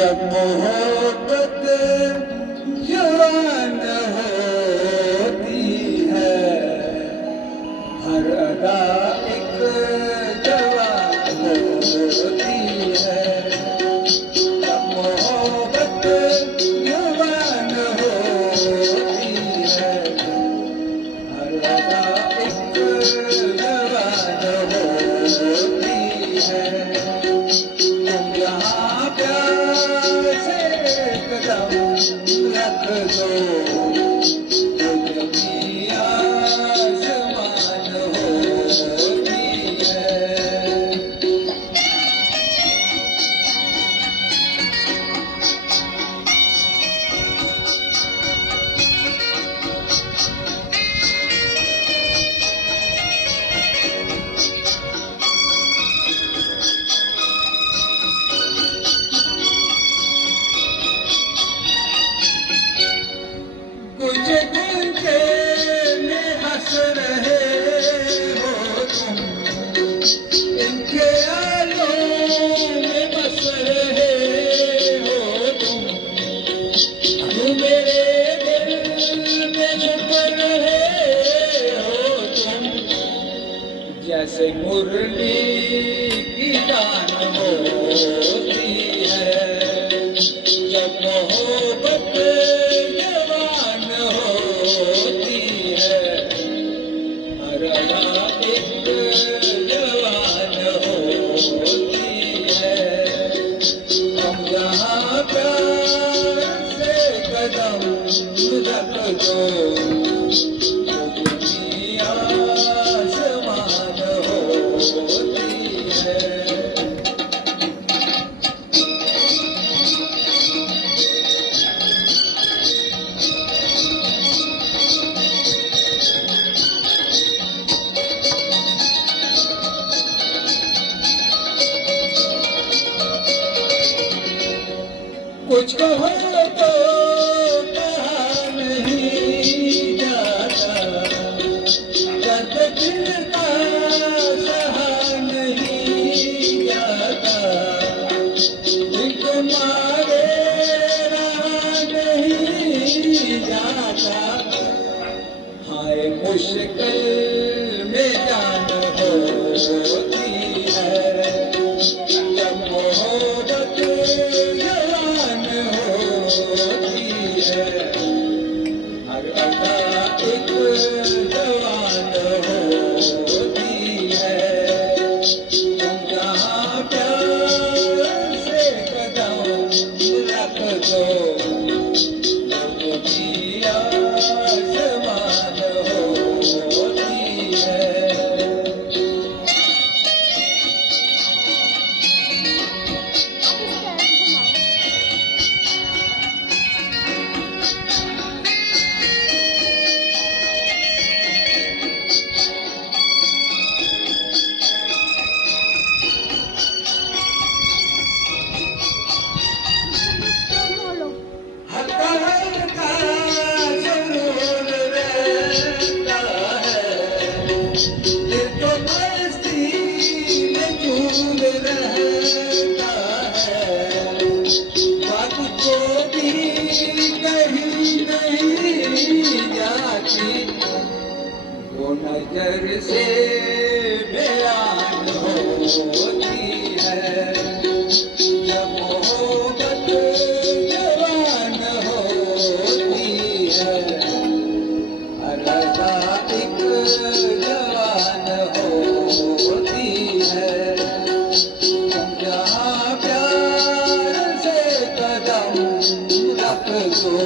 जब मोहब्बत जवान होती है, हर अदा एक जवान होती है। जब मोहब्बत जवान होती है, हर अदा एक जवान होती है। तुम यहाँ प्यार से कदम रख दो, तो जमी आसमान होती है। कुछ घंटे में हंस रहे हो तुम, इन ख्यालों में बस रहे हो तुम। यूं मेरे दिल में छुप रहे हो तुम, जैसे मुरली की तान होती है। जब मोहब्बत जवान होती है, हर अदा एक जवान होती है। हम यहाँ प्यार से कदम रख दो, तो दुनिया आसमान होती है। कुछ कहो तो कहा नहीं जाता, दर्द दिल का सहा नहीं जाता। दिल तुम्हारे रहा नहीं जाता, हाय मुश्किल में जान होती है। जब मोहब्बत जवान होती है, हर अदा एक जवान होती है। तुम जहाँ प्यार से कदम रख दो, तो भी आसमान होती है। हल्का हल्का सुरूर रहता है, दिल तो मस्ती में झूम रहता है। बात को भी कहीं नहीं जाती, वो नजर से बयान होती है। जब मोहब्बत जवान होती है, हर अदा एक जवान होती है। तुम जहाँ प्यार से कदम रख दो,